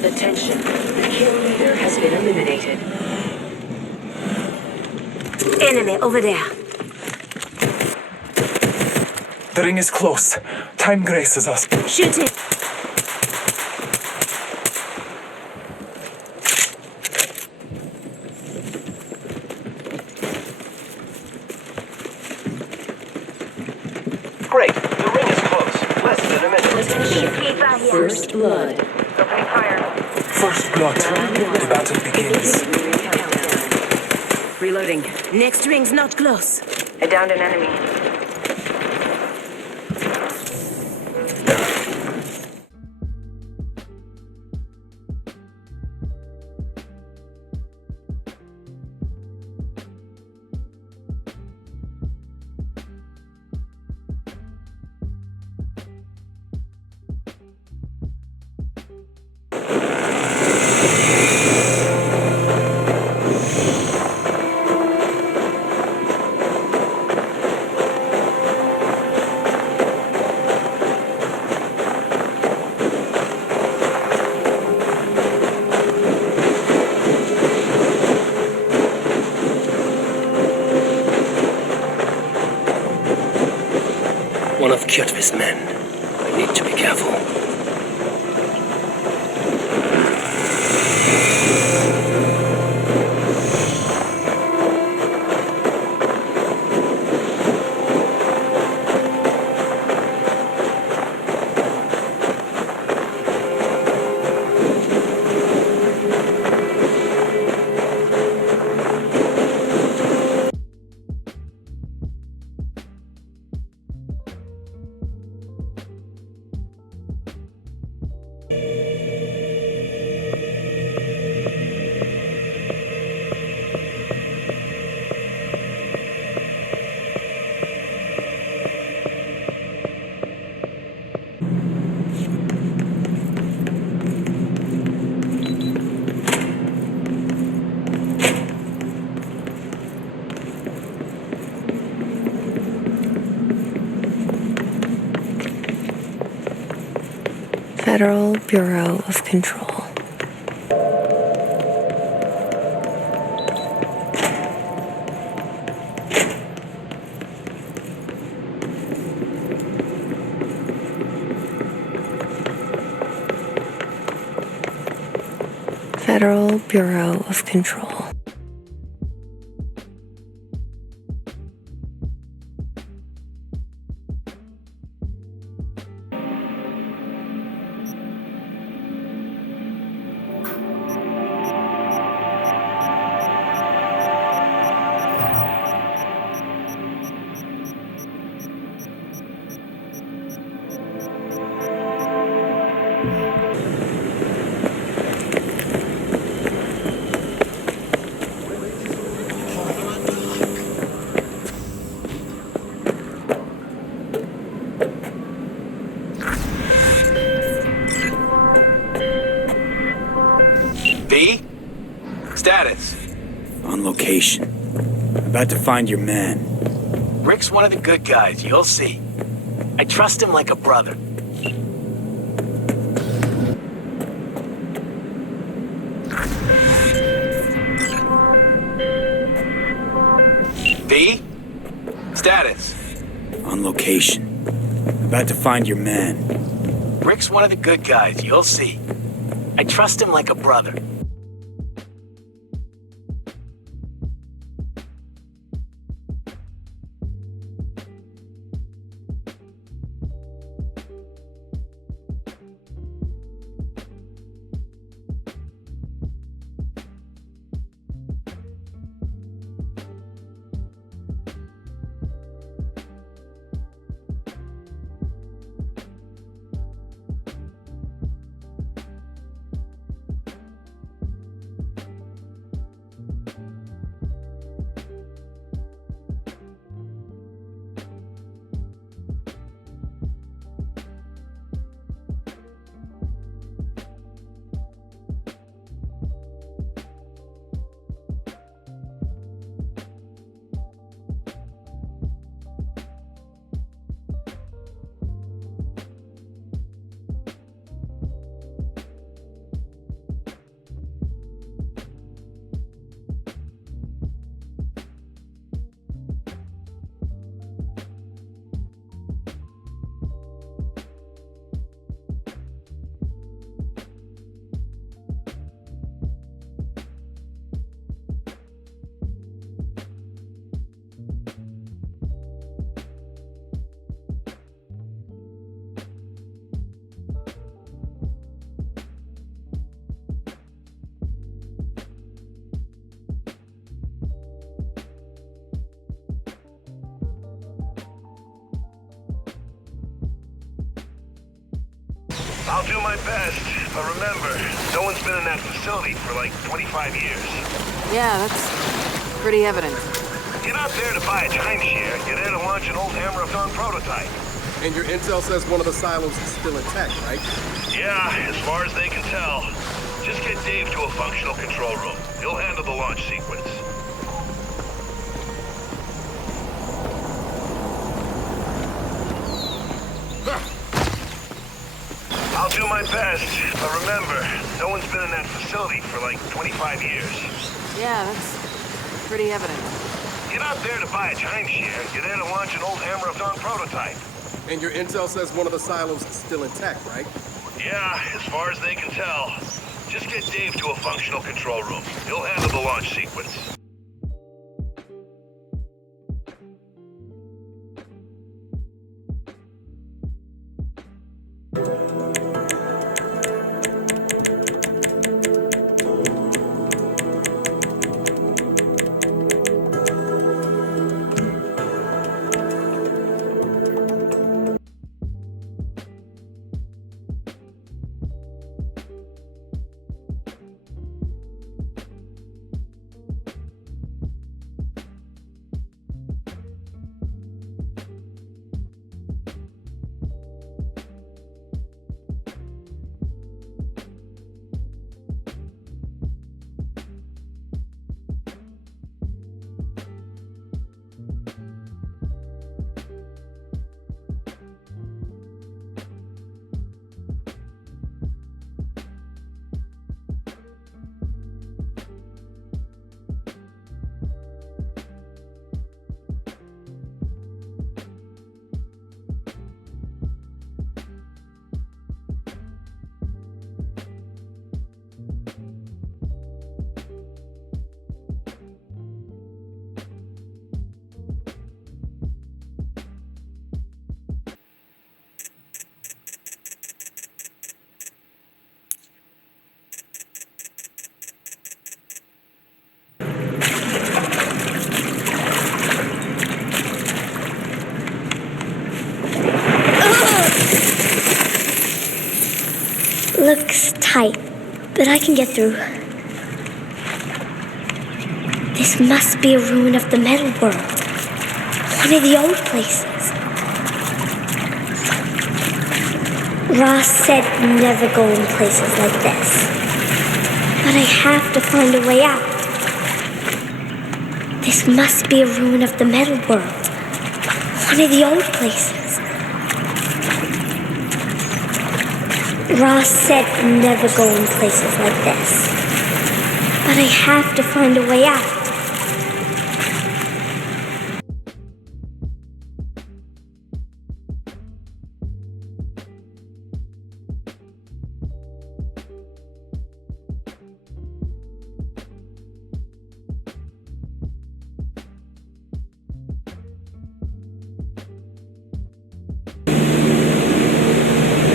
Attention, the kill leader has been eliminated. Enemy over there. The ring is close. Time graces us. Shoot it. Great. The ring is close. Less than a minute. Attention, first blood. Opening fire. First blood. The battle begins. Reloading. Next ring's not close. I downed an enemy. One of Kjotve's men. I need to be careful. Federal Bureau of Control. Federal Bureau of Control. V? Status? On location. About to find your man. Rick's one of the good guys, you'll see. I trust him like a brother. V? Status? On location. About to find your man. Rick's one of the good guys, you'll see. I trust him like a brother. I'll do my best, but remember, no one's been in that facility for like 25 years. Yeah, that's pretty evident. You're not there to buy a timeshare, you're there to launch an old hammer-of-dawn prototype. And your intel says one of the silos is still intact, right? Yeah, as far as they can tell. Just get Dave to a functional control room. He'll handle the launch sequence. I'll do my best, but remember, no one's been in that facility for like 25 years. Yeah, that's pretty evident. You're not there to buy a timeshare, you're there to launch an old hammer-of-dawn prototype. And your intel says one of the silos is still intact, right? Yeah, as far as they can tell. Just get Dave to a functional control room. He'll handle the launch sequence. Looks tight, but I can get through. This must be a ruin of the metal world. One of the old places. Ross said never go in places like this. But I have to find a way out. This must be a ruin of the metal world. One of the old places. Ross said never go in places like this. But I have to find a way out.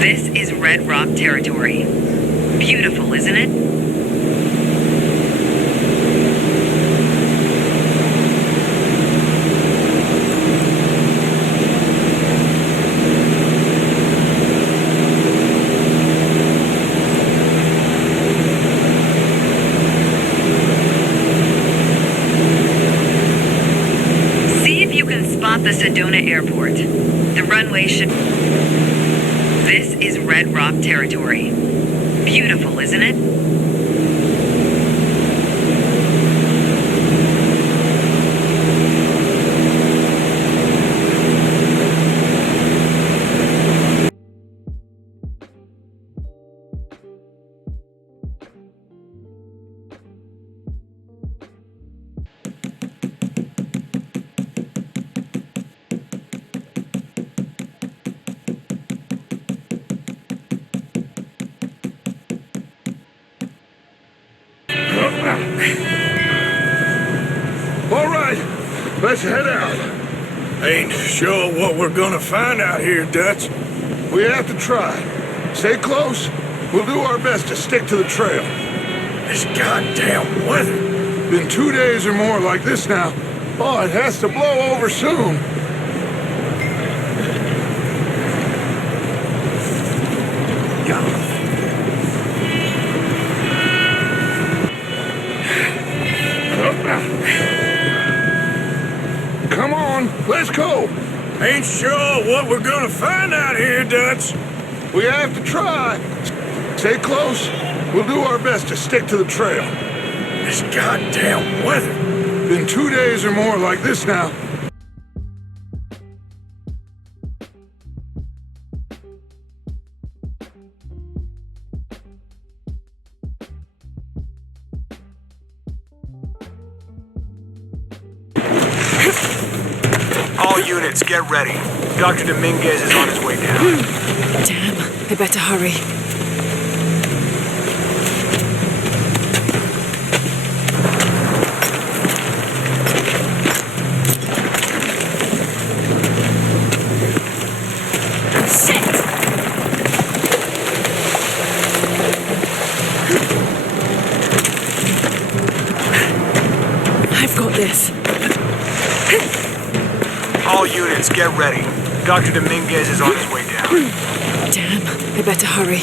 This is Red Rock territory. Beautiful, isn't it? See if you can spot the Sedona Airport. The runway should... This is Red Rock territory. Beautiful, isn't it? All right, let's head out. Ain't sure what we're gonna find out here, Dutch. We have to try. Stay close. We'll do our best to stick to the trail. This goddamn weather. Been 2 days or more like this now. Oh, it has to blow over soon. go. Come on, let's go. Ain't sure what we're gonna find out here, Dutch. We have to try. Stay close. We'll do our best to stick to the trail. This goddamn weather. Been 2 days or more like this now. All units, get ready. Dr. Dominguez is on his way down. Damn, I better hurry. I've got this. All units, get ready. Dr. Dominguez is on his way down. Damn, I better hurry.